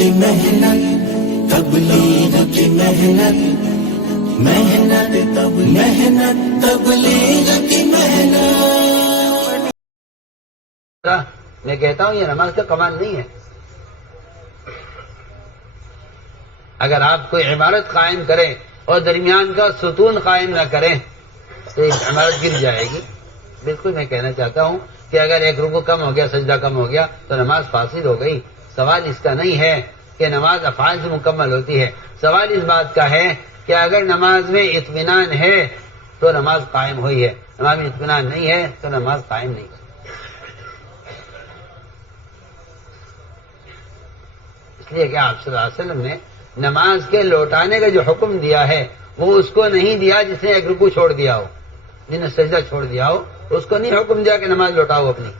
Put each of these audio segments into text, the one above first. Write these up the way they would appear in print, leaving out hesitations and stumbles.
کی محنت، تبلیغ کی محنت، محنت تبلیغ کی محنت. میں کہتا ہوں یہ نماز کا کمال نہیں ہے. اگر آپ کوئی عمارت قائم کریں اور درمیان کا ستون قائم نہ کریں تو یہ عمارت گر جائے گی. بالکل میں کہنا چاہتا ہوں کہ اگر ایک رکوع کم ہو گیا، سجدہ کم ہو گیا تو نماز فاسد ہو گئی. سوال اس کا نہیں ہے کہ نماز افعال سے مکمل ہوتی ہے. سوال اس بات کا ہے کہ اگر نماز میں اطمینان ہے تو نماز قائم ہوئی ہے، نماز میں اطمینان نہیں ہے تو نماز قائم نہیں. اس لیے کہ آپ صلی اللہ علیہ وسلم نے نماز کے لوٹانے کا جو حکم دیا ہے وہ اس کو نہیں دیا جس نے ایک رکوع چھوڑ دیا ہو، جس نے سجدہ چھوڑ دیا ہو. اس کو نہیں حکم دیا کہ نماز لوٹاؤ اپنی.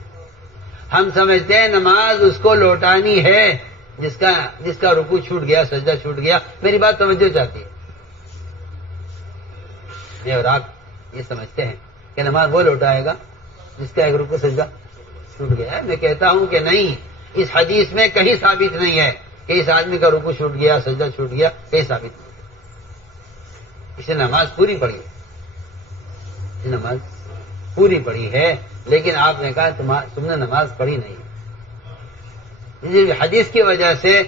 ہم سمجھتے ہیں نماز اس کو لوٹانی ہے جس کا رکوع چھوٹ گیا، سجدہ چھوٹ گیا. میری بات توجہ چاہتی ہے. یہ اور آپ یہ سمجھتے ہیں کہ نماز وہ لوٹائے گا جس کا ایک رکوع سجدہ چھوٹ گیا ہے. میں کہتا ہوں کہ نہیں، اس حدیث میں کہیں ثابت نہیں ہے کہ اس آدمی کا رکوع چھوٹ گیا، سجدہ چھوٹ گیا، کہیں ثابت نہیں. اس نے نماز پوری پڑھی ہے، نماز پوری پڑھی ہے، لیکن آپ نے کہا تم نے نماز پڑھی نہیں. حدیث کی وجہ سے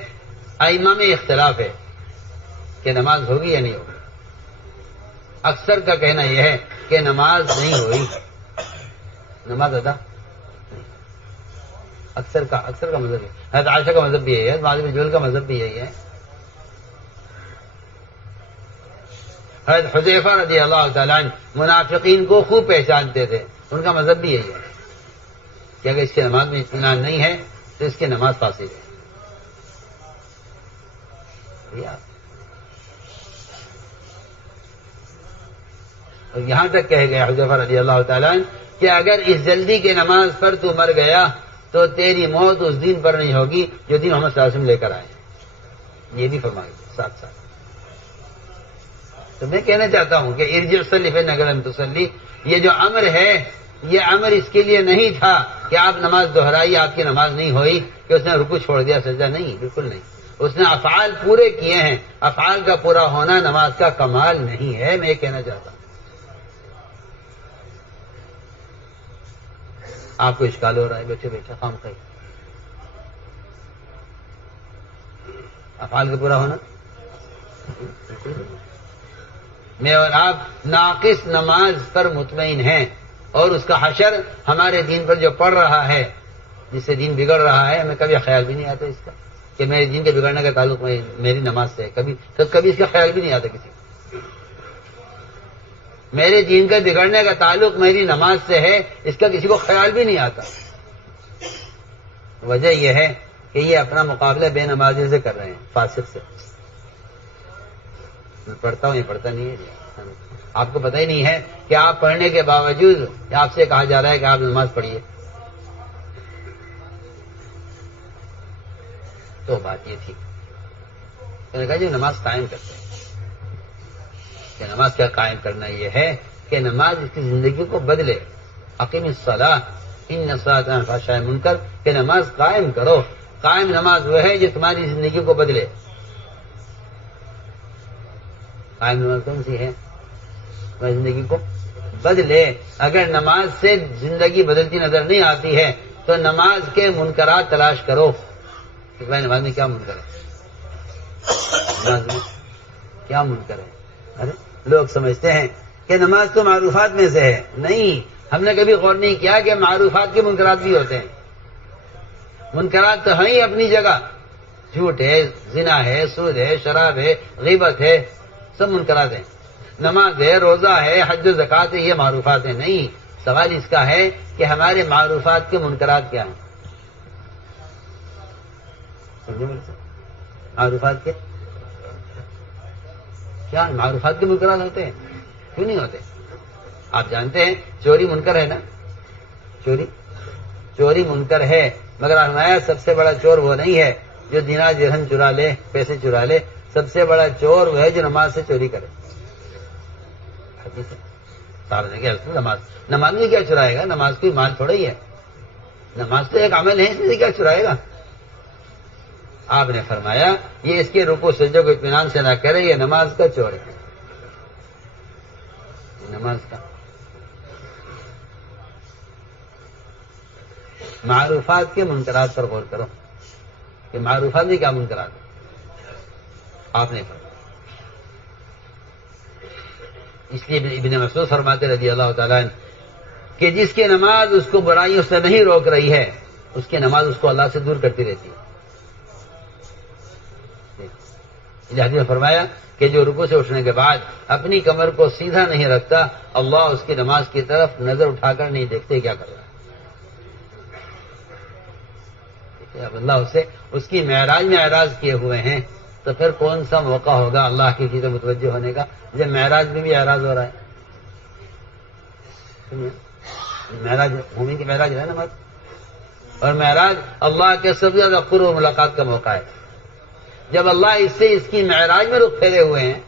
ائمہ میں اختلاف ہے کہ نماز ہوگی یا نہیں ہوگی. اکثر کا کہنا یہ ہے کہ نماز نہیں ہوئی، نماز ادا. اکثر کا مذہب ہے. حضرت عائشہ کا مذہب بھی یہی ہے، معاذ بن جبل کا مذہب بھی یہی ہے. حضرت حذیفہ رضی اللہ تعالیٰ عنہ منافقین کو خوب پہچانتے تھے، ان کا مذہب بھی یہی ہے کہ اگر اس کی نماز میں اطمینان نہیں ہے تو اس کی نماز فاسد ہے. اور یہاں تک کہہ گیا حذیفہ رضی اللہ تعالیٰ عنہ کہ اگر اس جلدی کے نماز پر تو مر گیا تو تیری موت اس دین پر نہیں ہوگی جو دین محمد صلی اللہ علیہ وسلم لے کر آئے. یہ بھی فرمایا ساتھ ساتھ. تو میں کہنا چاہتا ہوں کہ ارجع صلی فإنک لم تصلی، یہ جو امر ہے یہ امر اس کے لیے نہیں تھا کہ آپ نماز دہرائی، آپ کی نماز نہیں ہوئی، کہ اس نے رکوع چھوڑ دیا، سجدہ نہیں، بالکل نہیں. اس نے افعال پورے کیے ہیں. افعال کا پورا ہونا نماز کا کمال نہیں ہے. میں یہ کہنا چاہتا ہوں. آپ کو اشکال ہو رہا ہے بیٹھے بیٹھے خام خیر. افعال کا پورا ہونا، میں اور آپ ناقص نماز پر مطمئن ہیں، اور اس کا حشر ہمارے دین پر جو پڑ رہا ہے، جس سے دین بگڑ رہا ہے، ہمیں کبھی خیال بھی نہیں آتا اس کا کہ میرے دین کے بگڑنے کا تعلق میری نماز سے ہے. کبھی اس کا خیال بھی نہیں آتا کسی کو. میرے دین کا بگڑنے کا تعلق میری نماز سے ہے، اس کا کسی کو خیال بھی نہیں آتا. وجہ یہ ہے کہ یہ اپنا مقابلہ بے نمازی سے کر رہے ہیں، فاسق سے. میں پڑھتا ہوں، یہ پڑھتا نہیں ہے. آپ کو پتہ ہی نہیں ہے کہ آپ پڑھنے کے باوجود آپ سے کہا جا رہا ہے کہ آپ نماز پڑھیے. تو بات یہ تھی، میں نے کہا جی نماز قائم کرتے ہیں. کہ نماز کیا قائم کرنا یہ ہے کہ نماز اس کی زندگی کو بدلے. اقیم الصلاۃ ان الصلاۃ تنہی عن الفحشاء والمنکر، کہ نماز قائم کرو. قائم نماز وہ ہے جو تمہاری زندگی کو بدلے. قائم نماز کون سی ہے؟ تمہاری زندگی کو بدلے. اگر نماز سے زندگی بدلتی نظر نہیں آتی ہے تو نماز کے منکرات تلاش کرو کہ بھائی نماز میں کیا منکر ہے، نماز میں کیا منکر ہے. ارے لوگ سمجھتے ہیں کہ نماز تو معروفات میں سے ہے. نہیں، ہم نے کبھی غور نہیں کیا کہ معروفات کے منکرات بھی ہوتے ہیں. منکرات تو ہیں ہی اپنی جگہ. جھوٹ ہے، زنا ہے، سود ہے، شراب ہے، غیبت ہے، سب منکرات ہیں. نماز ہے، روزہ ہے، حج و زکوٰۃ ہے، یہ معروفات ہیں. نہیں، سوال اس کا ہے کہ ہمارے معروفات کے منکرات کیا ہیں. معروفات کے کیا معروفات کے منکرات ہوتے ہیں؟ کیوں نہیں ہوتے؟ آپ جانتے ہیں چوری منکر ہے نا. چوری منکر ہے، مگر فرمایا سب سے بڑا چور وہ نہیں ہے جو دینار درہم چرا لے، پیسے چرا لے. سب سے بڑا چور وہ ہے جو نماز سے چوری کرے. صاحب نے کہا نماز میں کیا چرائے گا؟ نماز کوئی مال تھوڑا ہی ہے. نماز تو ایک عمل ہے، اس میں کیا چرائے گا؟ آپ نے فرمایا یہ اس کے رکوع سجدوں کو اطمینان سے نہ کرے، یہ نماز کا چور ہے، نماز کا۔ معروفات کے منکرات پر غور کرو کہ معروفات بھی کیا منکرات ہیں، آپ نے فرمایا۔ اس لیے ابن مسعود فرماتے رضی اللہ تعالیٰ عنہ کہ جس کی نماز اس کو برائیوں سے نہیں روک رہی ہے، اس کی نماز اس کو اللہ سے دور کرتی رہتی ہے۔ حدیث نے فرمایا کہ جو رکوع سے اٹھنے کے بعد اپنی کمر کو سیدھا نہیں رکھتا، اللہ اس کی نماز کی طرف نظر اٹھا کر نہیں دیکھتے کیا کر رہا ہے۔ اب اللہ اسے اس کی معراج میں اعراض کیے ہوئے ہیں، تو پھر کون سا موقع ہوگا اللہ کی چیزیں متوجہ ہونے کا جب معراج میں بھی اعراض ہو رہا ہے۔ معراج مومن کی معراج ہے نماز، اور معراج اللہ کے سب سے زیادہ قرب و ملاقات کا موقع ہے۔ جب اللہ اس سے اس کی معراج میں رخ پھیرے ہوئے ہیں،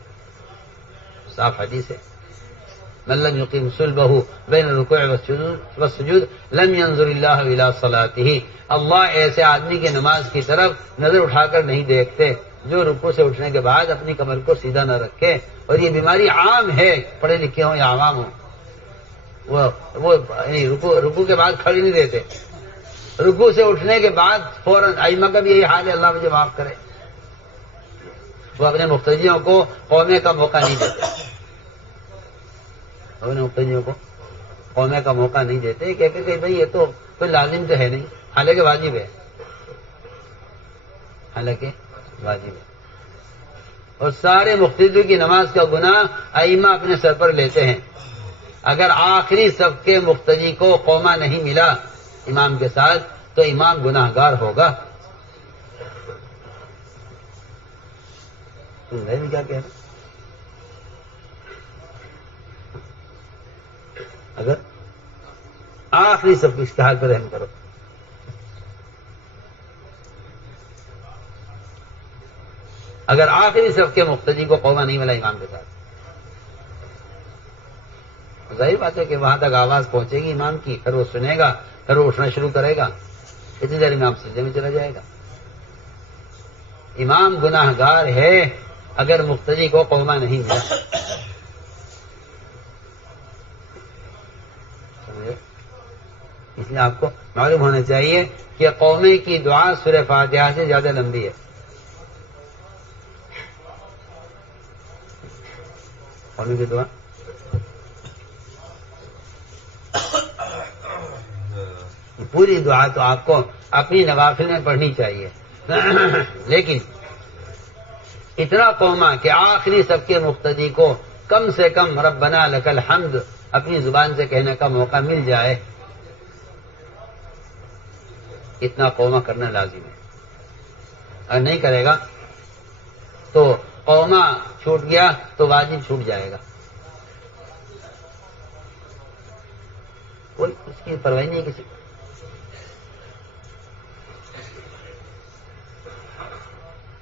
صاف حدیث ہے من لم يقيم صلبه بين الركوع والسجود لم ينظر الله الى صلاته، اللہ ایسے آدمی کی نماز کی طرف نظر اٹھا کر نہیں دیکھتے جو رکوع سے اٹھنے کے بعد اپنی کمر کو سیدھا نہ رکھے۔ اور یہ بیماری عام ہے، پڑھے لکھے ہوں یا عوام ہوں، وہ رکوع کے بعد کھڑی نہیں دیتے، رکوع سے اٹھنے کے بعد فوراً، ائمہ کا بھی یہی حال ہے، اللہ مجھے معاف کرے، وہ اپنے مقتدیوں کو قومے کا موقع نہیں دیتے، اپنے مقتدیوں کو قومے کا موقع نہیں دیتے، کہتے کہ بھئی یہ تو کوئی لازم تو ہے نہیں، حالانکہ واجب ہے، حالانکہ واجب ہے۔ اور سارے مقتدیوں کی نماز کا گناہ ائمہ اپنے سر پر لیتے ہیں۔ اگر آخری صف کے مقتدی کو قومہ نہیں ملا امام کے ساتھ تو امام گناہ گار ہوگا۔ کیا کہہ رہا؟ اگر آخری صف اس کے حال پر رحم کرو، اگر آخری صف کے مقتدی کو قومہ نہیں ملا امام کے ساتھ، ظاہر بات ہے کہ وہاں تک آواز پہنچے گی امام کی، پھر وہ سنے گا، پھر وہ اٹھنا شروع کرے گا، اتنی دیر امام سجدے میں چلا جائے گا۔ امام گناہ گار ہے اگر مقتدی کو قومہ نہیں ملا۔ اس لیے آپ کو معلوم ہونا چاہیے کہ قومے کی دعا سورہ فاتحہ سے زیادہ لمبی ہے۔ قومے کی دعا پوری دعا تو آپ کو اپنی نوافل میں پڑھنی چاہیے، لیکن اتنا قومہ کہ آخری سب کے مقتدی کو کم سے کم ربنا لک الحمد اپنی زبان سے کہنے کا موقع مل جائے، اتنا قومہ کرنا لازم ہے۔ اگر نہیں کرے گا تو قومہ چھوٹ گیا تو واجب چھوٹ جائے گا، کوئی اس کی پرواہ نہیں کسی کو۔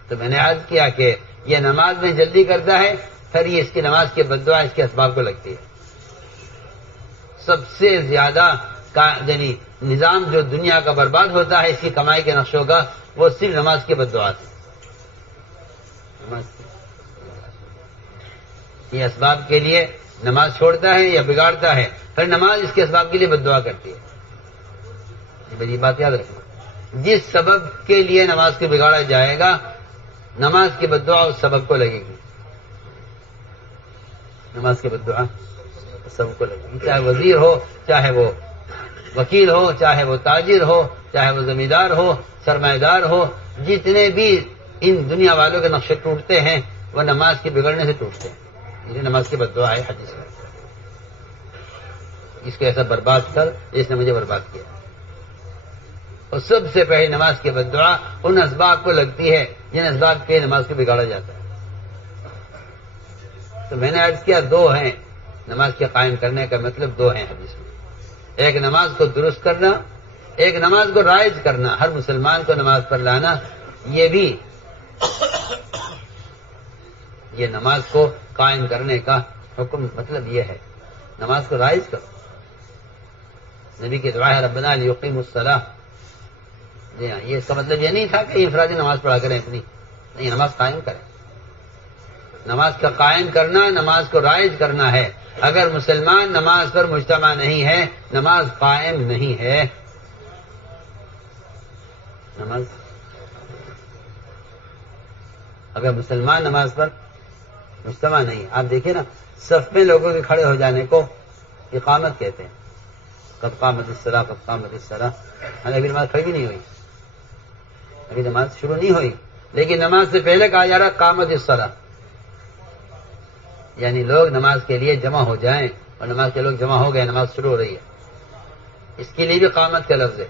تو میں نے عرض کیا کہ یہ نماز میں جلدی کرتا ہے، پھر یہ اس کی نماز کی بددعا اس کے اسباب کو لگتی ہے۔ سب سے زیادہ یعنی نظام جو دنیا کا برباد ہوتا ہے اس کی کمائی کے نقشوں کا، وہ صرف نماز کی بددعا سے۔ یہ اسباب کے لیے نماز چھوڑتا ہے یا بگاڑتا ہے، پھر نماز اس کے اسباب کے لیے بددعا کرتی ہے۔ میری بات یاد رکھنا، جس سبب کے لیے نماز کو بگاڑا جائے گا نماز کی بددعا اس سبب کو لگے گی، نماز کی بددعا اس سبب کو لگے گی، چاہے وزیر ہو، چاہے وہ وکیل ہو، چاہے وہ تاجر ہو، چاہے وہ زمیندار ہو، سرمایہ دار ہو، جتنے بھی ان دنیا والوں کے نقشے ٹوٹتے ہیں وہ نماز کے بگڑنے سے ٹوٹتے ہیں۔ یہ نماز کی بددعا ہے حدیث میں، اس کو ایسا برباد کر جس نے مجھے برباد کیا۔ اور سب سے پہلے نماز کی بددعا ان اسباب کو لگتی ہے جن اسباب کے نماز کو بگاڑا جاتا ہے۔ تو میں نے عرض کیا دو ہیں نماز کے قائم کرنے کا مطلب، دو ہیں حدیث میں، ایک نماز کو درست کرنا، ایک نماز کو رائج کرنا، ہر مسلمان کو نماز پر لانا۔ یہ بھی یہ نماز کو قائم کرنے کا حکم مطلب یہ ہے، نماز کو رائج کرو۔ نبی کی دعا ہے ربنا لیقیموا الصلاۃ، جی ہاں، یہ اس کا مطلب یہ نہیں تھا کہ انفرادی نماز پڑھا کریں اپنی، نہیں، نماز قائم کریں. نماز کا قائم کرنا، نماز کو رائج کرنا ہے. اگر مسلمان نماز پر مجتمع نہیں ہے، نماز قائم نہیں ہے. نماز اگر مسلمان نماز پر مجتمع نہیں، آپ دیکھیں نا، صف میں لوگوں کے کھڑے ہو جانے کو اقامت کہتے ہیں. قد قامت الصلاۃ، قد قامت الصلاۃ. ابھی نماز کھڑی نہیں ہوئی، ابھی نماز شروع نہیں ہوئی، لیکن نماز سے پہلے کہا جا رہا قامت الصلاۃ، یعنی لوگ نماز کے لیے جمع ہو جائیں، اور نماز کے لوگ جمع ہو گئے، نماز شروع ہو رہی ہے. اس کے لیے بھی قامت کا لفظ ہے.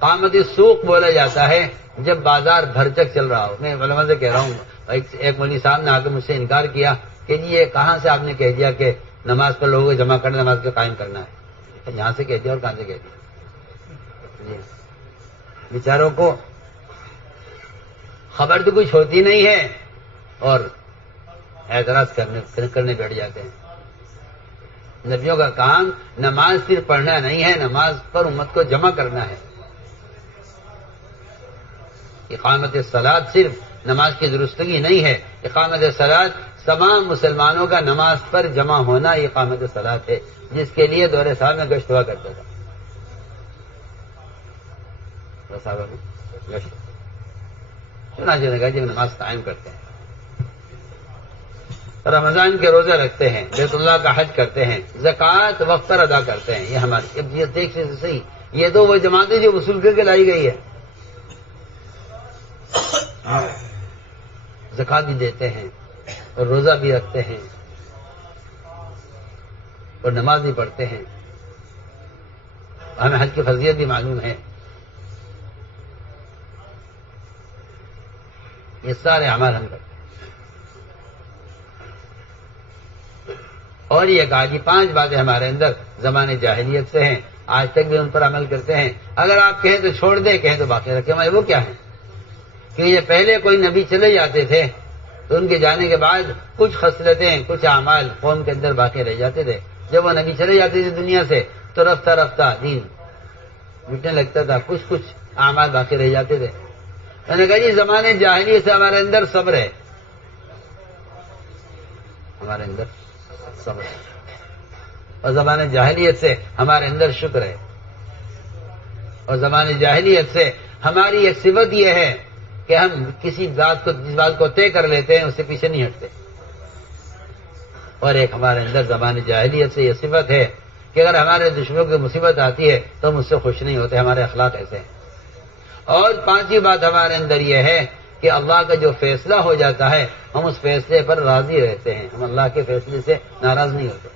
قامت السوق بولا جاتا ہے جب بازار بھرچک چل رہا ہو. میں علماء سے کہہ رہا ہوں، ایک مولوی صاحب نے آ کے مجھ سے انکار کیا کہ جی یہ کہاں سے آپ نے کہہ دیا کہ نماز پر لوگوں کو جمع کرنا، نماز کو قائم کرنا ہے. یہاں سے کہہ دیا اور کہاں سے کہہ دیا. جی بیچاروں کو خبر تو کچھ ہوتی نہیں ہے اور اعتراض کرنے بیٹھ جاتے ہیں. نبیوں کا کام نماز صرف پڑھنا نہیں ہے، نماز پر امت کو جمع کرنا ہے. اقامت الصلاۃ صرف نماز کی درستگی نہیں ہے، اقامت الصلاۃ تمام مسلمانوں کا نماز پر جمع ہونا اقامت الصلاۃ ہے، جس کے لیے دور صاحب میں گشت ہوا کرتا تھا. چنانچہ نے کہا جب نماز قائم کرتے ہیں، رمضان کے روزے رکھتے ہیں، بیت اللہ کا حج کرتے ہیں، زکوٰۃ وقت پر ادا کرتے ہیں. یہ ہماری یہ دیکھ سے صحیح، یہ تو وہ جماعت ہے جو وصول کر کے لائی گئی ہے. زکوٰۃ بھی دیتے ہیں اور روزہ بھی رکھتے ہیں اور نماز بھی پڑھتے ہیں. ہمیں حج کی فضیلت بھی معلوم ہے. یہ سارے اعمال ہم کرتے ہیں. اور یہ کہا جی 5 باتیں ہمارے اندر زمانے جاہلیت سے ہیں، آج تک بھی ان پر عمل کرتے ہیں. اگر آپ کہیں تو چھوڑ دیں، کہیں تو باقی رکھیں. ہمارے وہ کیا ہیں کہ یہ پہلے کوئی نبی چلے جاتے تھے تو ان کے جانے کے بعد کچھ خصلتیں، کچھ اعمال قوم کے اندر باقی رہ جاتے تھے. جب وہ نبی چلے جاتے تھے دنیا سے تو رفتہ رفتہ دین مٹنے لگتا تھا، کچھ اعمال باقی رہ جاتے تھے. میں نے کہا جی زمانے جاہلیت سے ہمارے اندر صبر ہے، ہمارے اندر صبر ہے، اور زمانے جاہلیت سے ہمارے اندر شکر ہے. اور زمانے جاہلیت سے ہماری ایک صفت یہ ہے کہ ہم کسی جس بات کو طے کر لیتے ہیں اس سے پیچھے نہیں ہٹتے. اور ایک ہمارے اندر زمانے جاہلیت سے یہ صفت ہے کہ اگر ہمارے دشمنوں کی مصیبت آتی ہے تو ہم اس سے خوش نہیں ہوتے. ہمارے اخلاق ایسے ہیں. اور 5ویں بات ہمارے اندر یہ ہے کہ اللہ کا جو فیصلہ ہو جاتا ہے ہم اس فیصلے پر راضی رہتے ہیں، ہم اللہ کے فیصلے سے ناراض نہیں ہوتے.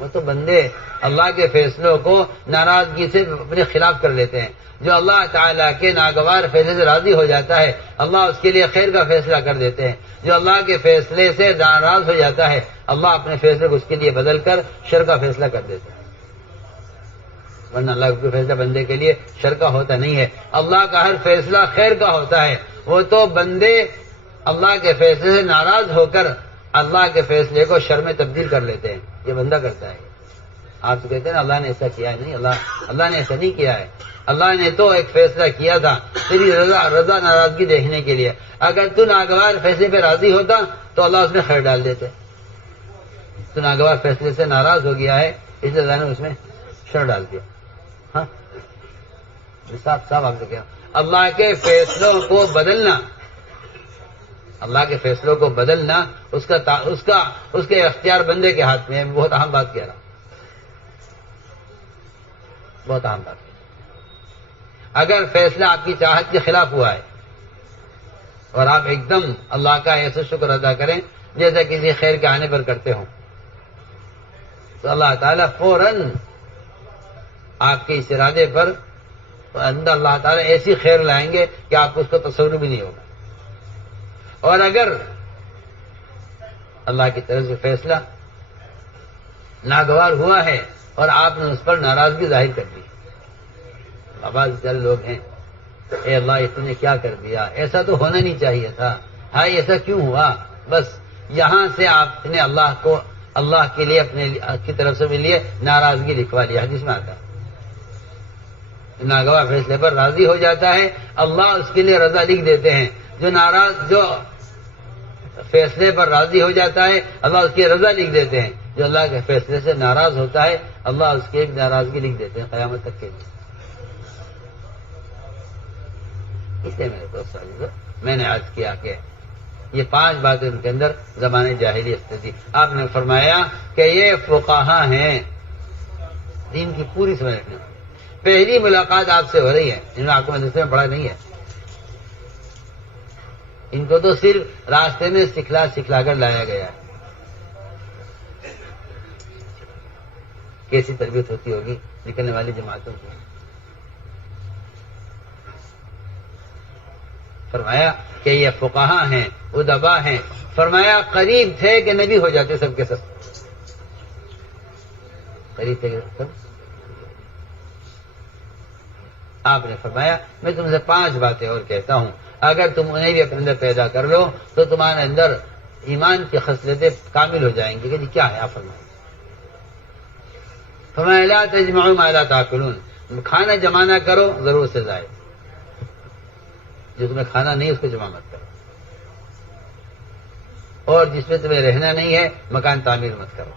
وہ تو بندے اللہ کے فیصلوں کو ناراضگی سے اپنے خلاف کر لیتے ہیں. جو اللہ تعالیٰ کے ناگوار فیصلے سے راضی ہو جاتا ہے اللہ اس کے لیے خیر کا فیصلہ کر دیتے ہیں. جو اللہ کے فیصلے سے ناراض ہو جاتا ہے اللہ اپنے فیصلے کو اس کے لیے بدل کر شر کا فیصلہ کر دیتے ہیں. ورنہ اللہ کا فیصلہ بندے کے لیے شر کا ہوتا نہیں ہے. اللہ کا ہر فیصلہ خیر کا ہوتا ہے. وہ تو بندے اللہ کے فیصلے سے ناراض ہو کر اللہ کے فیصلے کو شر میں تبدیل کر لیتے ہیں. یہ بندہ کرتا ہے. آپ تو کہتے ہیں نا اللہ نے ایسا کیا ہے، نہیں، اللہ نے ایسا نہیں کیا ہے. اللہ نے تو ایک فیصلہ کیا تھا تیری رضا ناراضگی دیکھنے کے لیے. اگر تو ناگوار فیصلے پہ راضی ہوتا تو اللہ اس میں خیر ڈال دیتے. تو ناگوار فیصلے سے ناراض ہو گیا ہے اس لیے اللہ نے اس میں شر ڈال دیا. ہاں صاحب آپ سے کیا اللہ کے فیصلوں کو بدلنا، اللہ کے فیصلوں کو بدلنا اس کے اختیار بندے کے ہاتھ میں ہے. بہت اہم بات کہہ رہا ہوں، بہت اہم بات. اگر فیصلہ آپ کی چاہت کے خلاف ہوا ہے اور آپ ایک دم اللہ کا ایسا شکر ادا کریں جیسا کسی خیر کے آنے پر کرتے ہوں تو اللہ تعالیٰ فوراً آپ کے اس ارادے پر اندر اللہ تعالیٰ ایسی خیر لائیں گے کہ آپ کو اس کا تصور بھی نہیں ہوگا. اور اگر اللہ کی طرف سے فیصلہ ناگوار ہوا ہے اور آپ نے اس پر ناراضگی ظاہر کر دی، آواز چل لوگ ہیں اے اللہ اس نے کیا کر دیا، ایسا تو ہونا نہیں چاہیے تھا، ہائی ایسا کیوں ہوا، بس یہاں سے آپ نے اللہ کے لیے اپنے کی طرف سے لیے ناراضگی لکھوا لیا. حدیث میں آتا ناگواہ فیصلے پر راضی ہو جاتا ہے، اللہ اس کے لیے رضا لکھ دیتے ہیں۔ جو فیصلے پر راضی ہو جاتا ہے اللہ اس کی رضا لکھ دیتے ہیں، جو اللہ کے فیصلے سے ناراض ہوتا ہے اللہ اس کی ایک ناراضگی لکھ دیتے ہیں قیامت تک کے لیے۔ اس لیے میرے دوست عزیزو میں نے عرض کیا کہ یہ 5 باتیں ان کے اندر زمانے جاہلیت تھی۔ آپ نے فرمایا کہ یہ فقہا ہیں، دین کی پوری سمجھ رکھنے والے۔ پہلی ملاقات آپ سے ہو رہی ہے، انہوں نے آپ کو مدرسے میں پڑھا نہیں ہے، ان کو تو صرف راستے میں سکھلا کر لایا گیا ہے۔ کیسی تربیت ہوتی ہوگی نکلنے والی جماعتوں کی۔ فرمایا کہ یہ فقہا ہیں، ادبا ہیں، فرمایا قریب تھے کہ نبی ہو جاتے سب کے سب، قریب تھے کہ سب۔ آپ نے فرمایا میں تم سے 5 باتیں اور کہتا ہوں، اگر تم انہیں بھی اپنے اندر پیدا کر لو تو تمہارے اندر ایمان کی خصلتیں کامل ہو جائیں گی۔ کہ جی کیا ہے؟ آپ فرمایا لا تجمعوا ما لا تاکلون، کھانا جمع نہ کرو ضرورت سے زائد، جس میں کھانا نہیں اس کو جمع مت کرو، اور جس میں تمہیں رہنا نہیں ہے مکان تعمیر مت کرو،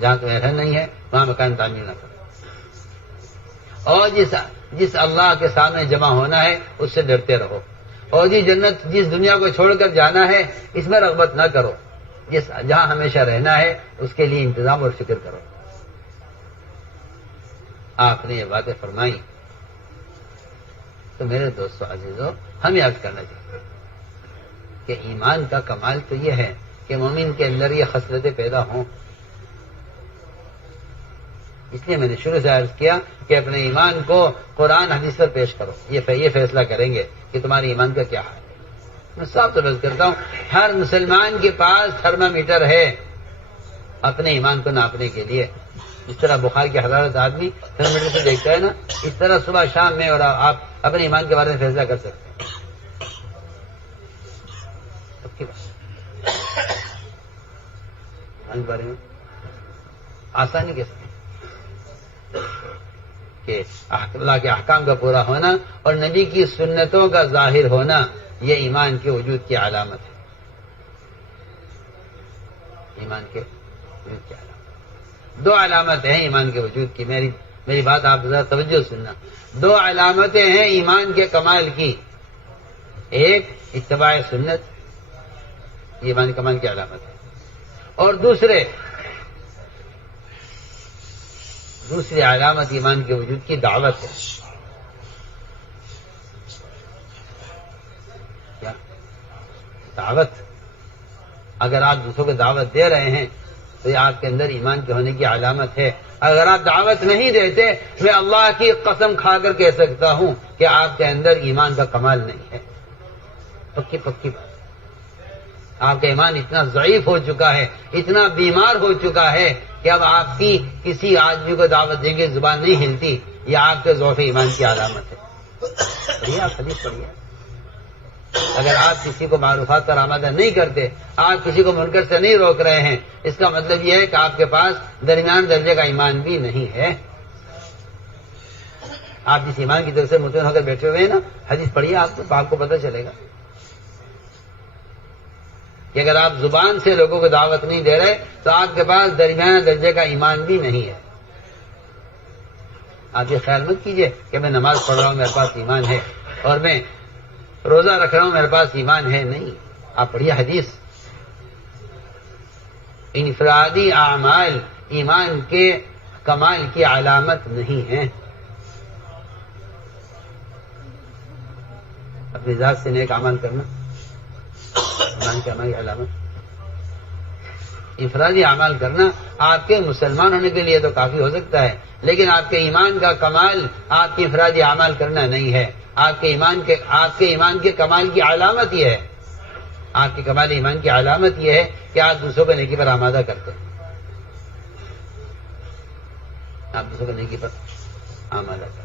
جہاں تمہیں رہنا نہیں ہے وہاں مکان تعمیر نہ کرو، اور جس اللہ کے سامنے جمع ہونا ہے اس سے ڈرتے رہو، اور جس دنیا کو چھوڑ کر جانا ہے اس میں رغبت نہ کرو، جہاں ہمیشہ رہنا ہے اس کے لیے انتظام اور فکر کرو۔ آپ نے یہ باتیں فرمائی تو میرے دوستو عزیزو ہمیں یاد کرنا چاہیے کہ ایمان کا کمال تو یہ ہے کہ مومن کے اندر یہ خصلتیں پیدا ہوں۔ اس لیے میں نے شروع سے عرض کیا کہ اپنے ایمان کو قرآن حدیث پر پیش کرو، یہ فیصلہ کریں گے کہ تمہارے ایمان کا کیا حال ہے۔ میں صاف تو بس کرتا ہوں، ہر مسلمان کے پاس تھرمامیٹر ہے اپنے ایمان کو ناپنے کے لیے۔ اس طرح بخار کی حرارت آدمی تھرمامیٹر سے دیکھتا ہے نا، اس طرح صبح شام میں اور آپ اپنے ایمان کے بارے میں فیصلہ کر سکتے ہیں۔ ایمان کے بارے میں آسانی کے ساتھ کہ اللہ کے احکام کا پورا ہونا اور نبی کی سنتوں کا ظاہر ہونا یہ ایمان کے وجود کی علامت ہے۔ ایمان کے وجود کی علامت 2 علامتیں ہیں ایمان کے وجود کی، میری بات آپ ذرا توجہ سننا۔ 2 علامتیں ہیں ایمان کے کمال کی، ایک اتباع سنت، یہ ایمان کمال کی علامت ہے، اور دوسری علامت ایمان کے وجود کی دعوت ہے۔ کیا دعوت؟ اگر آپ دوسروں کو دعوت دے رہے ہیں تو یہ آپ کے اندر ایمان کے ہونے کی علامت ہے۔ اگر آپ دعوت نہیں دیتے میں اللہ کی قسم کھا کر کہہ سکتا ہوں کہ آپ کے اندر ایمان کا کمال نہیں ہے۔ پکی بات، آپ کا ایمان اتنا ضعیف ہو چکا ہے، اتنا بیمار ہو چکا ہے کہ اب آپ کی کسی آدمی کو دعوت دیں گے زبان نہیں ہلتی، یہ آپ کے ضعف ایمان کی علامت ہے۔ پڑھیے آپ حدیث پڑھیے، اگر آپ کسی کو معروفات پر آمادہ نہیں کرتے، آپ کسی کو منکر سے نہیں روک رہے ہیں، اس کا مطلب یہ ہے کہ آپ کے پاس درمیان درجے کا ایمان بھی نہیں ہے۔ آپ جس ایمان کی طرف سے مطمئن ہو کر بیٹھے ہوئے ہیں نا، حدیث پڑھیے، آپ کو پتہ چلے گا کہ اگر آپ زبان سے لوگوں کو دعوت نہیں دے رہے تو آپ کے پاس درمیان درجے کا ایمان بھی نہیں ہے۔ آپ یہ خیال مت کیجئے کہ میں نماز پڑھ رہا ہوں میرے پاس ایمان ہے، اور میں روزہ رکھ رہا ہوں میرے پاس ایمان ہے، نہیں۔ آپ پڑھیے حدیث، انفرادی اعمال ایمان کے کمال کی علامت نہیں ہے۔ اپنی ذات سے نیک عمل کرنا ایمان کے عمل کی علامت، انفرادی اعمال کرنا آپ کے مسلمان ہونے کے لیے تو کافی ہو سکتا ہے، لیکن آپ کے ایمان کا کمال آپ کے انفرادی اعمال کرنا نہیں ہے۔ آپ کے ایمان کے کمال کی علامت یہ ہے، آپ کے کمال ایمان کی علامت یہ ہے کہ آپ دوسروں کو نیکی پر آمادہ کرتے ہیں، آپ دوسروں کو نیکی پر آمادہ کرتے ہیں۔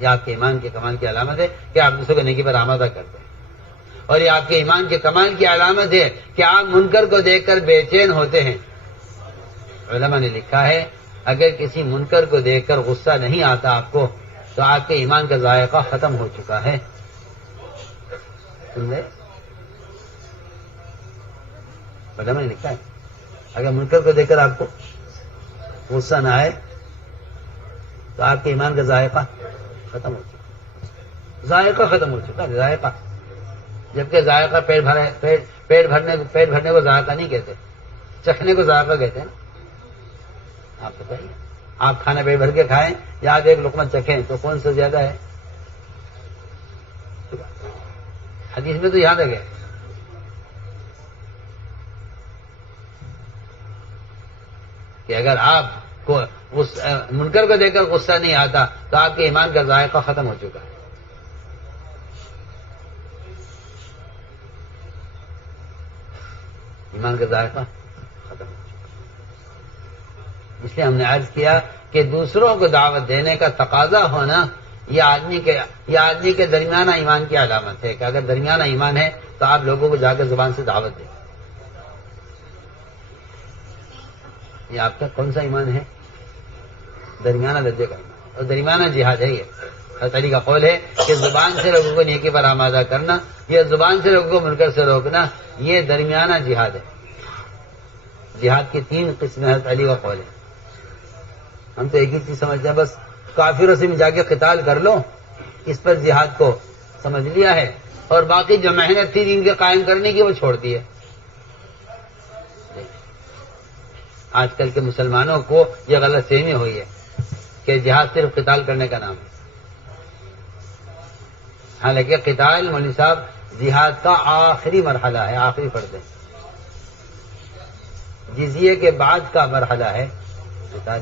یہ آپ کے ایمان کے کمال کی علامت ہے کہ آپ دوسروں کو نیکی پر آمادہ کرتے ہیں، اور یہ آپ کے ایمان کے کمال کی علامت ہے کہ آپ منکر کو دیکھ کر بے چین ہوتے ہیں۔ علماء نے لکھا ہے اگر کسی منکر کو دیکھ کر غصہ نہیں آتا آپ کو تو آپ کے ایمان کا ذائقہ ختم ہو چکا ہے. سن رہے؟ بڑا میں نے لکھا ہے اگر منکر کو دیکھ کر آپ کو غصہ نہ آئے تو آپ کے ایمان کا ذائقہ ختم ہو چکا. ذائقہ ختم ہو چکا. ذائقہ جبکہ ذائقہ پیٹ بھرنے کو ذائقہ نہیں کہتے, چکھنے کو ذائقہ کہتے ہیں. آپ بتائیے, آپ کھانا پیٹ بھر کے کھائیں یا آپ ایک لقمہ چکھیں تو کون سا زیادہ ہے؟ حدیث میں تو یاد رکھے کہ اگر آپ کو منکر کو دیکھ کر غصہ نہیں آتا تو آپ کے ایمان کا ذائقہ ختم ہو چکا ہے. ایمان کا ذائقہ ختم ہو چکا. اس لیے ہم نے عرض کیا کہ دوسروں کو دعوت دینے کا تقاضا ہونا یہ آدمی کے درمیانہ ایمان کی علامت ہے کہ اگر درمیانہ ایمان ہے تو آپ لوگوں کو جا کر زبان سے دعوت دیں. یہ آپ کا کون سا ایمان ہے؟ درمیانہ درجے کا ایمان, اور درمیانہ جہاد ہے. یہ حضرت علی کا قول ہے کہ زبان سے لوگوں کو نیکی پر آمادہ کرنا, یہ زبان سے لوگوں کو منکر سے روکنا, یہ درمیانہ جہاد ہے. جہاد کی 3 قسمیں حضرت علی کا قول ہے. ہم تو ایک ہی چیز سمجھتے ہیں, بس کافروں سے جا کے قتال کر لو, اس پر جہاد کو سمجھ لیا ہے, اور باقی جو محنت تھی دین کے قائم کرنے کی وہ چھوڑ دی ہے. آج کل کے مسلمانوں کو یہ غلط فہمی ہوئی ہے کہ جہاد صرف قتال کرنے کا نام ہے. حالانکہ قتال مولوی صاحب جہاد کا آخری مرحلہ ہے, آخری فرض ہے. جزیے کے بعد کا مرحلہ ہے قتال,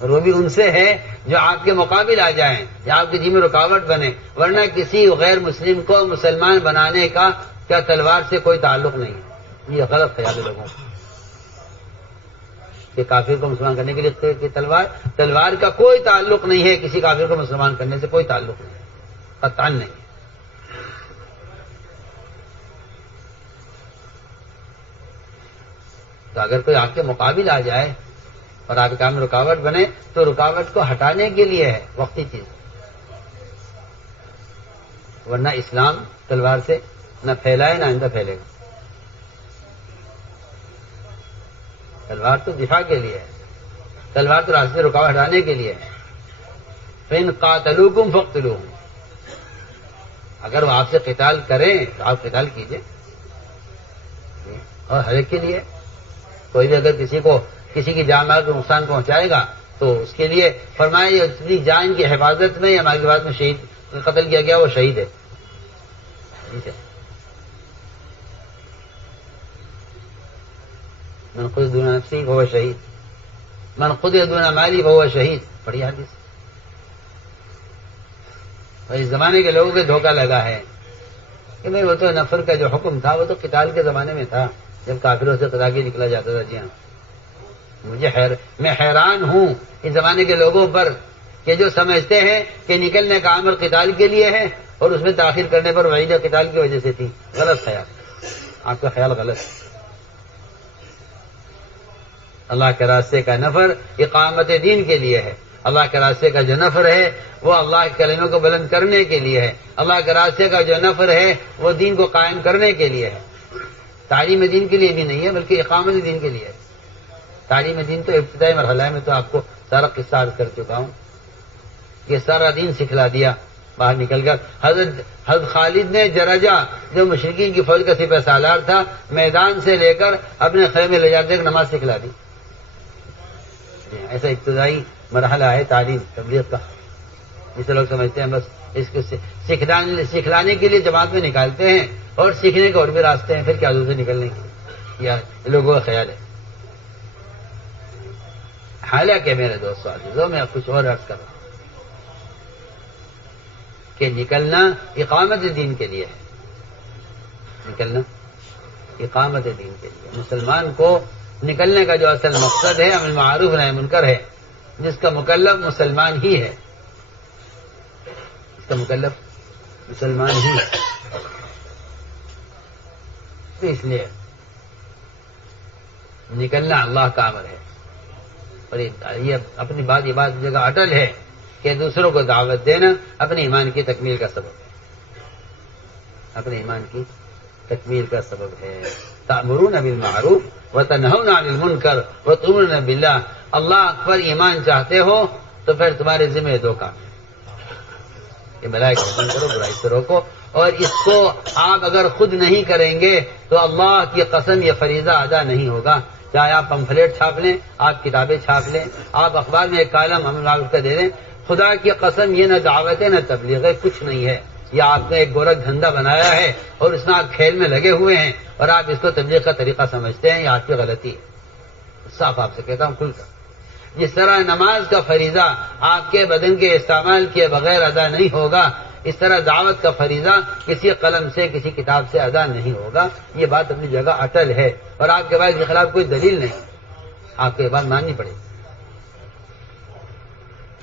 اور وہ بھی ان سے ہے جو آپ کے مقابل آ جائیں یا آپ کے دین میں رکاوٹ بنے, ورنہ کسی غیر مسلم کو مسلمان بنانے کا کیا تلوار سے کوئی تعلق نہیں ہے. یہ غلط خیال ہے لوگوں کو کہ کافر کو مسلمان کرنے کے لیے تلوار کا کوئی تعلق نہیں ہے, کسی کافر کو مسلمان کرنے سے کوئی تعلق نہیں, قطعاً نہیں. تو اگر کوئی آپ کے مقابل آ جائے اور آپ کے کام میں رکاوٹ بنے تو رکاوٹ کو ہٹانے کے لیے ہے, وقتی چیز, ورنہ اسلام تلوار سے نہ پھیلائے نہ آئندہ پھیلے گا. تلوار تو دفاع کے لیے ہے, تلوار تو راستے سے رکاوٹ ہٹانے کے لیے ہے. فَإِن قَاتَلُوكُمْ فَاقْتُلُوهُمْ, اگر وہ آپ سے قتال کریں تو آپ قتال کیجئے. اور ہر ایک کے لیے کوئی بھی اگر کسی کی جان مال کو نقصان پہنچائے گا تو اس کے لیے فرمایا یہ اپنی جان کی حفاظت میں یا مال کی حفاظت میں شہید قتل کیا گیا وہ شہید ہے. ٹھیک ہے, من خود دون نفسی فهو شہید, من خود دون مالی فهو شہید. بڑی حدیث. اور اس زمانے کے لوگوں کو دھوکہ لگا ہے کہ بھائی وہ تو نفر کا جو حکم تھا وہ تو قتال کے زمانے میں تھا جب کافروں سے قتال نکلا جاتا تھا. جی ہاں, میں حیران ہوں اس زمانے کے لوگوں پر کہ جو سمجھتے ہیں کہ نکلنے کا امر قتال کے لیے ہے اور اس میں تاخیر کرنے پر وعید قتال کی وجہ سے تھی. غلط خیال, آپ کا خیال غلط. اللہ کے راستے کا نفر اقامت دین کے لیے ہے. اللہ کے راستے کا جو نفر ہے وہ اللہ کے کلمے کو بلند کرنے کے لیے ہے. اللہ کے راستے کا جو نفر ہے وہ دین کو قائم کرنے کے لیے ہے. تعلیم دین کے لیے بھی نہیں ہے بلکہ اقامت دین کے لیے ہے. تعلیم دین تو ابتدائی مرحلہ ہے, میں تو آپ کو سارا قصہ عرض کر چکا ہوں. یہ سارا دین سکھلا دیا باہر نکل کر. حضرت خالد نے جرجہ جو مشرکین کی فوج کا سپہ سالار تھا میدان سے لے کر اپنے خیمے لے جاتے نماز سکھلا دی. ایسا ابتدائی مرحلہ ہے تعلیم تبلیغ کا, جسے لوگ سمجھتے ہیں بس اس کو سکھلانے کے لیے جماعت میں نکالتے ہیں اور سیکھنے کے اور بھی راستے ہیں, پھر کیا دوسرے نکلنے کی, یا لوگوں کا خیال ہے. حالانکہ میرے دوستوں عزیزوں میں کچھ اور عرض کر رہا ہوں کہ نکلنا اقامت دین کے لیے ہے. نکلنا اقامت دین کے لیے. مسلمان کو نکلنے کا جو اصل مقصد ہے امر معروف نہی منکر ہے, جس کا مکلف مسلمان ہی ہے. اس کا مکلف مسلمان ہی ہے. تو اس لیے نکلنا اللہ کا امر ہے اور یہ اپنی بات یہ بات جگہ اٹل ہے کہ دوسروں کو دعوت دینا اپنے ایمان کی تکمیل کا سبب ہے، اپنے ایمان کی تکمیل کا سبب ہے۔ تأمرون بالمعروف وتنہون عن المنکر وتؤمنون باللہ، اللہ پر ایمان چاہتے ہو تو پھر تمہارے ذمہ دو کام ہیں کہ بھلائی کا حکم کرو، برائی سے روکو، اور اس کو آپ اگر خود نہیں کریں گے تو اللہ کی قسم یہ فریضہ ادا نہیں ہوگا۔ چاہے آپ پمفلیٹ چھاپ لیں، آپ کتابیں چھاپ لیں، آپ اخبار میں ایک کالم ہم معروف کا دے دیں، خدا کی قسم یہ نہ دعوت ہے نہ تبلیغ ہے، کچھ نہیں ہے۔ یہ آپ نے ایک گورکھ دھندا بنایا ہے اور اس میں آپ کھیل میں لگے ہوئے ہیں اور آپ اس کو تبلیغ کا طریقہ سمجھتے ہیں، یہ آپ کی غلطی ہے۔ صاف آپ سے کہتا ہوں کھل کر، جس طرح نماز کا فریضہ آپ کے بدن کے استعمال کیے بغیر ادا نہیں ہوگا، اس طرح دعوت کا فریضہ کسی قلم سے کسی کتاب سے ادا نہیں ہوگا۔ یہ بات اپنی جگہ اٹل ہے اور آپ کے پاس اس کے خلاف کوئی دلیل نہیں، آپ کو یہ بات ماننی پڑے گی۔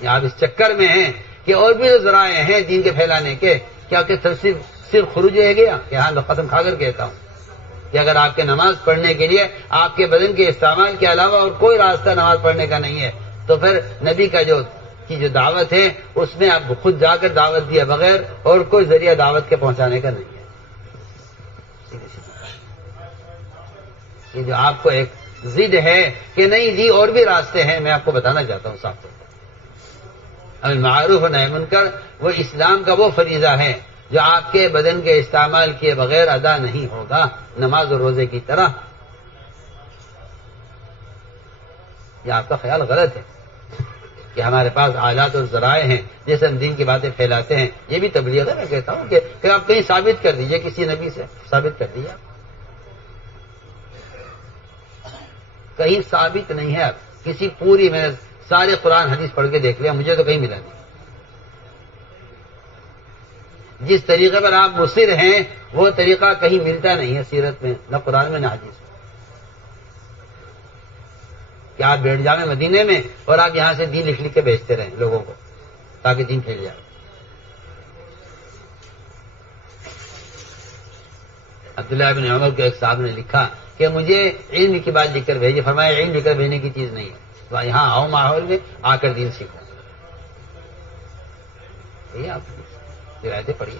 آپ اس چکر میں ہیں کہ اور بھی ذرائع ہیں دین کے پھیلانے کے، کیا کہ صرف خروج ہے گیا کہ ہاں قسم کھا کر کہتا ہوں کہ اگر آپ کے نماز پڑھنے کے لیے آپ کے بدن کے استعمال کے علاوہ اور کوئی راستہ نماز پڑھنے کا نہیں ہے تو پھر نبی کا جو دعوت ہے اس میں آپ خود جا کر دعوت دیے بغیر اور کوئی ذریعہ دعوت کے پہنچانے کا نہیں ہے۔ یہ جو آپ کو ایک ضد ہے کہ نہیں جی اور بھی راستے ہیں، میں آپ کو بتانا چاہتا ہوں صاحب، المعروف و نہی منکر وہ اسلام کا وہ فریضہ ہے جو آپ کے بدن کے استعمال کیے بغیر ادا نہیں ہوگا، نماز اور روزے کی طرح۔ یہ آپ کا خیال غلط ہے کہ ہمارے پاس آلات اور ذرائع ہیں جیسے ہم دین کی باتیں پھیلاتے ہیں، یہ بھی تبلیغ ہے۔ میں کہتا ہوں کہ آپ کہیں ثابت کر دیجئے، کسی نبی سے ثابت کر دیجئے، کہیں ثابت نہیں ہے۔ کسی پوری میں سارے قرآن حدیث پڑھ کے دیکھ لیا، مجھے تو کہیں ملا نہیں۔ جس طریقے پر آپ مصر ہیں وہ طریقہ کہیں ملتا نہیں ہے سیرت میں، نہ قرآن میں نہ حدیث میں، کہ آپ بیٹھ جائیں مدینے میں اور آپ یہاں سے دین لکھ کے بیچتے رہیں لوگوں کو تاکہ دین پھیل جائے۔ عبداللہ بن عمر کو ایک صاحب نے لکھا کہ مجھے علم کی بات لکھ کر بھیجے، فرمایا علم لکھ کر بھیجنے کی چیز نہیں ہے، یہاں آؤ ماحول میں آ کر دین سیکھو۔ یہ آپ روایتیں پڑھیے۔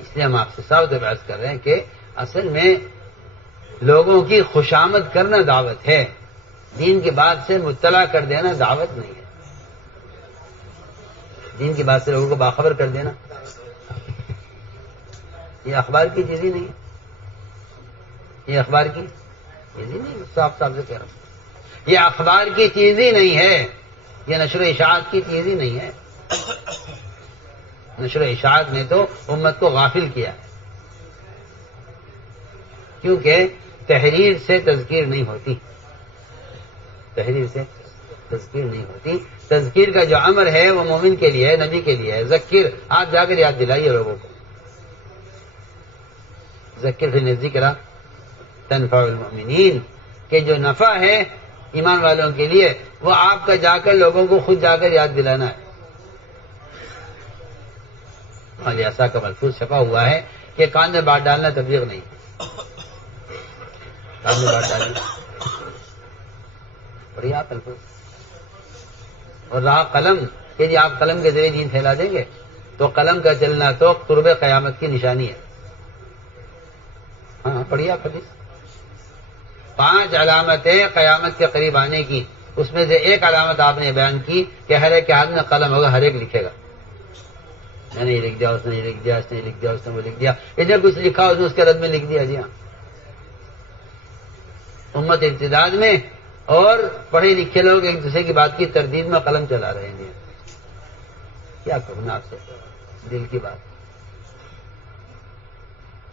اس لیے ہم آپ سے صاف بحث کر رہے ہیں کہ اصل میں لوگوں کی خوشامد کرنا دعوت ہے، دین کی بات سے مطلع کر دینا دعوت نہیں ہے۔ دین کی بات سے لوگوں کو باخبر کر دینا یہ اخبار کی چیز ہی نہیں ہے، یہ اخبار کی چیز ہی نہیں ہے، صاف صاف سے کہہ رہا ہوں، یہ اخبار کی چیز ہی نہیں ہے، یہ نشر و اشاعت کی چیز ہی نہیں ہے۔ نشر و اشاعت نے تو امت کو غافل کیا ہے، کیونکہ تحریر سے تذکیر نہیں ہوتی، تحریر سے تذکیر نہیں ہوتی۔ تذکیر کا جو امر ہے وہ مومن کے لیے ہے، نبی کے لیے ہے۔ ذکر، آپ جا کر یاد دلائیے لوگوں کو، ذکر فی الذکری تنفع المؤمنین، کہ جو نفع ہے ایمان والوں کے لیے وہ آپ کا جا کر لوگوں کو خود جا کر یاد دلانا ہے۔ اور ایسا کا ملفوظ چھپا ہوا ہے کہ کان میں بات ڈالنا تبلیغ نہیں، کان میں بات ڈالنا بڑھیا ملفوظ۔ اور رہا قلم کہ جی آپ قلم کے ذریعے دین پھیلا دیں گے تو قلم کا چلنا تو قرب قیامت کی نشانی ہے۔ ہاں بڑھیا حدیث، 5 علامتیں قیامت کے قریب آنے کی، اس میں سے ایک علامت آپ نے بیان کی کہ ہر ایک کے ہاتھ میں قلم ہوگا، ہر ایک لکھے گا۔ میں نے یہ لکھ دیا، اس نے یہ لکھ دیا، اس نے یہ لکھ دیا، اس نے وہ لکھ دیا، ادھر کچھ لکھا اس نے اس کے رد میں لکھ دیا۔ جی ہاں، امت ارتداد میں اور پڑھے لکھے لوگ ایک دوسرے کی بات کی تردید میں قلم چلا رہے ہیں۔ کیا کہوں میں آپ سے، دل کی بات۔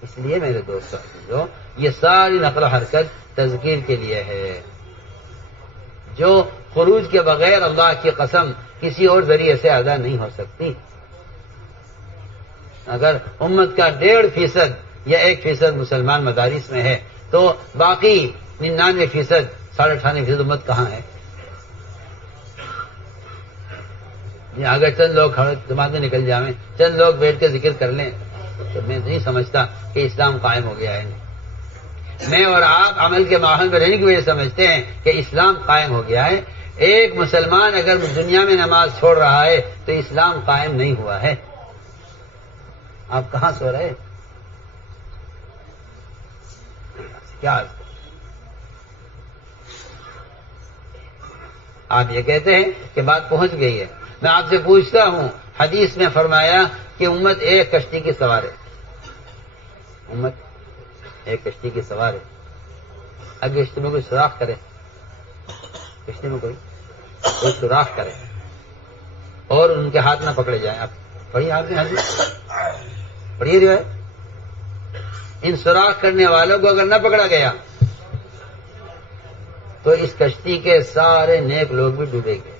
اس لیے میرے دوستوں جو یہ ساری نقل و حرکت تذکیر کے لیے ہے، جو خروج کے بغیر اللہ کی قسم کسی اور ذریعے سے ادا نہیں ہو سکتی۔ اگر امت کا 1.5% یا 1% مسلمان مدارس میں ہے تو باقی 99%، 98.5% امت کہاں ہے؟ اگر چند لوگ جماعت میں نکل جائیں، چند لوگ بیٹھ کے ذکر کر لیں تو میں نہیں سمجھتا کہ اسلام قائم ہو گیا ہے۔ میں اور آپ عمل کے ماحول میں رہنے کی وجہ سے سمجھتے ہیں کہ اسلام قائم ہو گیا ہے. ایک مسلمان اگر دنیا میں نماز چھوڑ رہا ہے تو اسلام قائم نہیں ہوا ہے. آپ کہاں سو رہے؟ کیا آپ یہ کہتے ہیں کہ بات پہنچ گئی ہے. میں آپ سے پوچھتا ہوں، حدیث میں فرمایا کہ امت ایک کشتی کی سوار ہے. امت ایک کشتی کی سوار ہے. اگر کشتی میں کوئی سوراخ کرے، کشتی میں کوئی سوراخ کرے اور ان کے ہاتھ نہ پکڑے جائیں. آپ پڑھیے، آپ نے حدیث پڑھیے جو ہے، ان سوراخ کرنے والوں کو اگر نہ پکڑا گیا تو اس کشتی کے سارے نیک لوگ بھی ڈوبے گئے.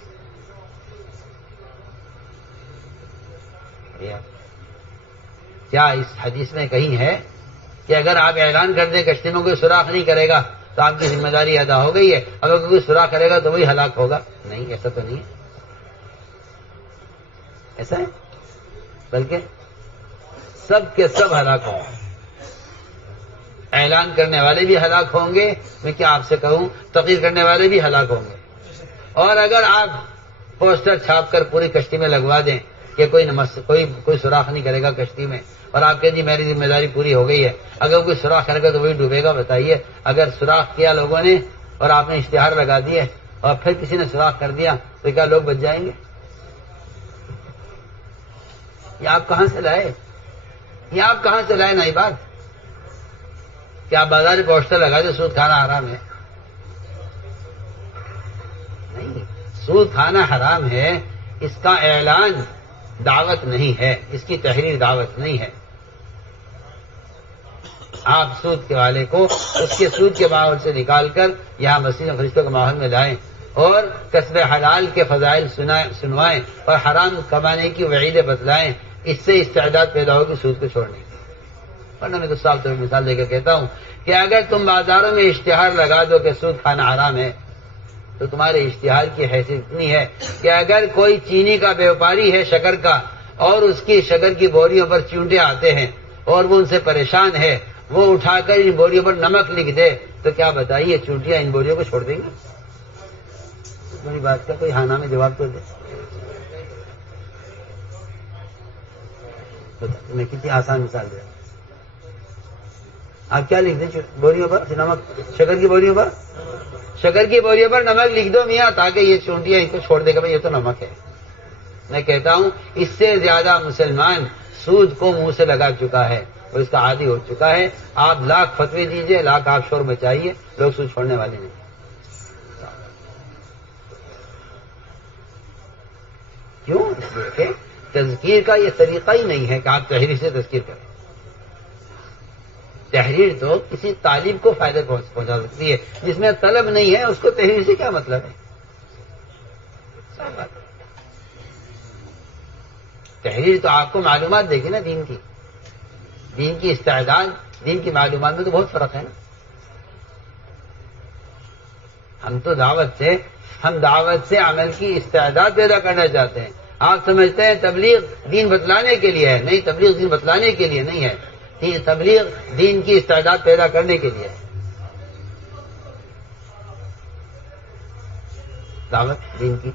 کیا اس حدیث میں کہیں ہے کہ اگر آپ اعلان کر دیں کشتی میں کوئی سوراخ نہیں کرے گا تو آپ کی ذمہ داری ادا ہو گئی ہے، اگر کوئی سوراخ کرے گا تو وہی ہلاک ہوگا؟ نہیں، ایسا تو نہیں ہے. ایسا ہے بلکہ سب کے سب ہلاک ہوں گے. اعلان کرنے والے بھی ہلاک ہوں گے، میں کیا آپ سے کہوں، تقریر کرنے والے بھی ہلاک ہوں گے. اور اگر آپ پوسٹر چھاپ کر پوری کشتی میں لگوا دیں کہ کوئی سوراخ نہیں کرے گا کشتی میں، اور آپ کہیں جی میری ذمہ داری پوری ہو گئی ہے، اگر کوئی سوراخ کرے گا تو وہی ڈوبے گا، بتائیے اگر سوراخ کیا لوگوں نے اور آپ نے اشتہار لگا دیے اور پھر کسی نے سوراخ کر دیا تو کیا لوگ بچ جائیں گے؟ یہ آپ کہاں سے لائے؟ یہ آپ کہاں سے لائے نئی بات؟ کیا بازار پوسٹر لگا دے سود کھانا حرام ہے؟ نہیں، سود کھانا حرام ہے، اس کا اعلان دعوت نہیں ہے، اس کی تحریر دعوت نہیں ہے. آپ سود کے والے کو اس کے سود کے ماحول سے نکال کر یہاں مسیح فرشتوں کے ماحول میں لائیں اور کسب حلال کے فضائل سنوائیں اور حرام کمانے کی وعیدیں بتلائیں. اس سے استعداد پیدا ہوگی سود کو چھوڑنے کی. ورنہ میں تو صاحب تمہیں مثال دے کے کہتا ہوں کہ اگر تم بازاروں میں اشتہار لگا دو کہ سود کھانا حرام ہے تو تمہارے اشتہار کی حیثیت اتنی ہے کہ اگر کوئی چینی کا بیوپاری ہے شکر کا اور اس کی شکر کی بوریوں پر چونٹے آتے ہیں اور وہ ان سے پریشان ہے، وہ اٹھا کر ان بوریوں پر نمک لکھ دے تو کیا بتائیے چونٹیاں ان بوریوں کو چھوڑ دیں گی؟ میری بات کا کوئی ہاں میں جواب تو دے. میں کتنی آسان مثال دے رہا ہوں. آپ کیا لکھ دیں بوریوں پر؟ نمک. شکر کی بوریوں پر، شکر کی بوریوں پر نمک لکھ دو میاں تاکہ یہ چونٹیاں ان کو چھوڑ دے گا. بھائی یہ تو نمک ہے. میں کہتا ہوں اس سے زیادہ مسلمان سود کو منہ سے لگا چکا ہے، وہ اس کا عادی ہو چکا ہے. آپ لاکھ فتوی دیجئے، لاکھ آپ شور مچائیے، لوگ سود چھوڑنے والے نہیں. کیوں؟ اس لیے کہ تذکیر کا یہ طریقہ ہی نہیں ہے کہ آپ تحریر سے تذکیر کریں. تحریر تو کسی طالب کو فائدہ پہنچا سکتی ہے، جس میں طلب نہیں ہے اس کو تحریر سے کیا مطلب ہے؟ تحریر تو آپ کو معلومات دے گی نا دین کی. دین کی استعداد، دین کی معلومات میں تو بہت فرق ہے نا. ہم تو دعوت سے عمل کی استعداد پیدا کرنا چاہتے ہیں. آپ سمجھتے ہیں تبلیغ دین بتلانے کے لیے ہے. نہیں، تبلیغ دین بتلانے کے لیے نہیں ہے، تبلیغ دین کی استعداد پیدا کرنے کے لیے ہے. دعوت دین کی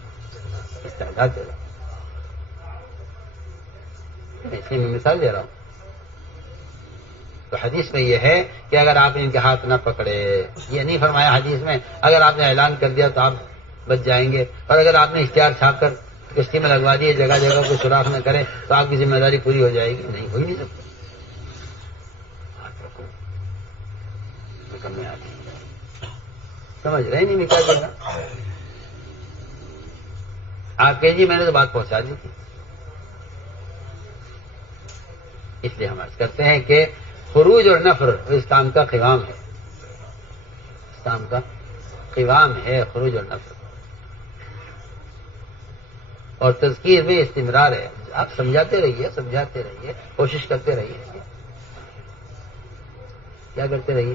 استعداد پیدا. اس لیے میں مثال دے رہا ہوں. تو حدیث میں یہ ہے کہ اگر آپ ان کے ہاتھ نہ پکڑے، یہ نہیں فرمایا حدیث میں اگر آپ نے اعلان کر دیا تو آپ بچ جائیں گے، اور اگر آپ نے اشتہار چھاپ کر کشتی میں لگوا دیے جگہ جگہ کو سوراخ نہ کرے تو آپ کی ذمہ داری پوری ہو جائے گی. نہیں، ہو ہی نہیں سکتی. سمجھ رہے نہیں میں کیا کہہ رہا؟ آپ کہیں جی میں نے تو بات پہنچا دی تھی. اس لیے ہم عرض کرتے ہیں کہ خروج اور نفر اس کام کا قوام ہے. اس کام کا قوام ہے خروج اور نفر. اور تذکیر میں استمرار ہے. آپ سمجھاتے رہیے، کوشش کرتے رہیے. کیا کرتے رہیے؟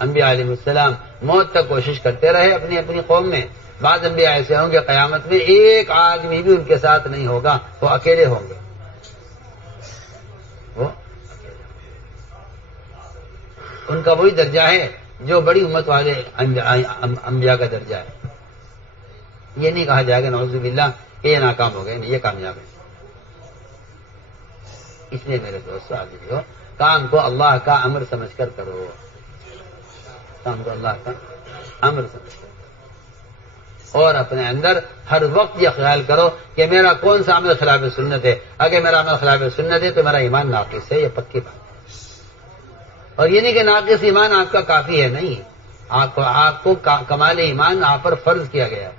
انبیاء علیہ السلام موت تک کوشش کرتے رہے اپنی اپنی قوم میں. بعض انبیاء ایسے ہوں گے قیامت میں ایک آدمی بھی ان کے ساتھ نہیں ہوگا، وہ اکیلے ہوں گے. ان کا وہی درجہ ہے جو بڑی امت والے انبیاء کا درجہ ہے. یہ نہیں کہا جائے گا نعوذ باللہ کہ یہ ناکام ہو گئے، نہیں، یہ کامیاب ہے. اس لیے میرے دوستو عزیزو، کام کو اللہ کا امر سمجھ کر کرو، کام کو اللہ کا امر سمجھ کر، اور اپنے اندر ہر وقت یہ خیال کرو کہ میرا کون سا عمل خلاف سنت ہے. اگر میرا عمل خلاف سنت ہے تو میرا ایمان ناقص ہے، یہ پکی بات ہے. اور یہ نہیں کہ ناقص ایمان آپ کا کافی ہے، نہیں، آپ کو کمال ایمان آپ پر فرض کیا گیا ہے.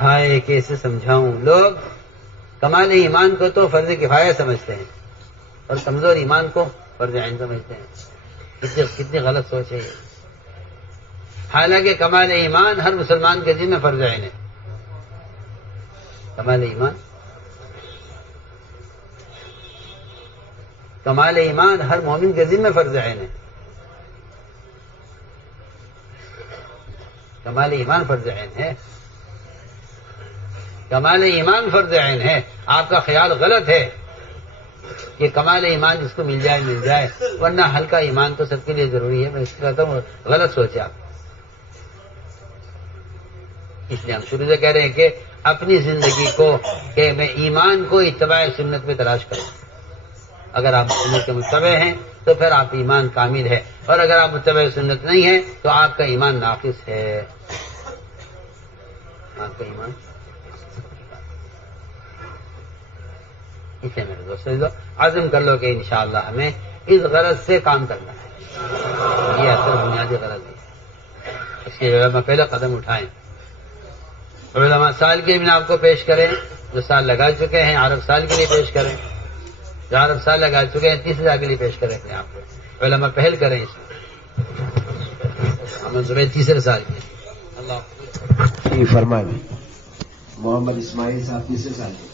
ہائے کیسے سمجھاؤں، لوگ کمال ایمان کو تو فرض کفایہ سمجھتے ہیں اور کمزور ایمان کو فرض عین سمجھتے ہیں. کتنی غلط سوچ ہے یہ. حالانکہ کمال ایمان ہر مسلمان کے ذمہ فرض عین ہے. کمال ایمان ہر مومن کے ذمہ فرض عین ہے. کمال ایمان فرض عین ہے. کمال ایمان فرض عین ہے. آپ کا خیال غلط ہے کہ کمال ایمان جس کو مل جائے، ورنہ ہلکا ایمان تو سب کے لیے ضروری ہے. میں اس کو کہتا ہوں غلط سوچے آپ. اس لیے ہم شروع سے کہہ رہے ہیں کہ اپنی زندگی کو کہ میں ایمان کو اتباع سنت میں تلاش کروں. اگر آپ سنت کے متبع ہیں تو پھر آپ ایمان کامل ہے، اور اگر آپ متبع سنت نہیں ہیں تو آپ کا ایمان ناقص ہے. آپ کا ایمان. اسے میرے دوستو عزم کر لو کہ انشاءاللہ ہمیں اس غرض سے کام کرنا ہے. یہ اصل بنیادی غرض ہے. اس کے علماء پہلے قدم اٹھائیں. علماء سال کے لیے آپ کو پیش کریں، جو سال لگا چکے ہیں عرب سال کے لیے پیش کریں، جو عرب سال لگا چکے ہیں 30,000 کے لیے پیش کریں اپنے آپ کو. علماء پہل کریں اس میں. ہم صبح تیسرے سال کے. اللہ فرمائیں. محمد اسماعیل صاحب تیسرے سال کے.